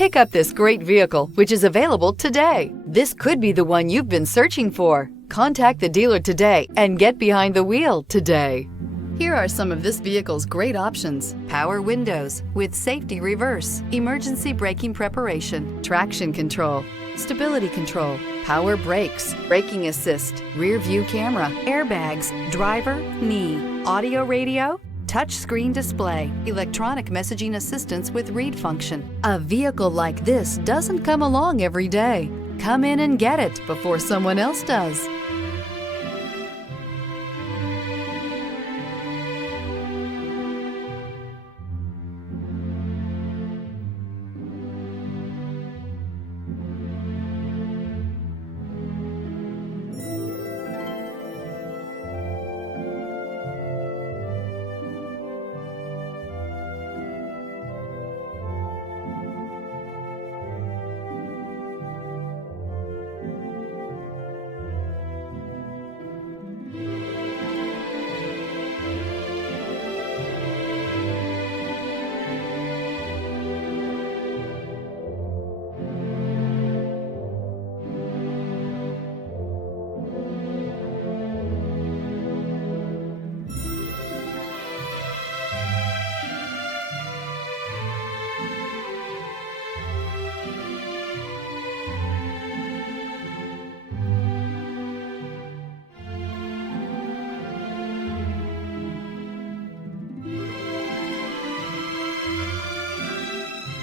Pick up this great vehicle, which is available today. This could be the one you've been searching for. Contact the dealer today and get behind the wheel today. Here are some of this vehicle's great options: power windows with safety reverse, emergency braking preparation, traction control, stability control, power brakes, braking assist, rear view camera, airbags, driver, knee, audio radio, touch screen display, electronic messaging assistance with read function. A vehicle like this doesn't come along every day. Come in and get it before someone else does.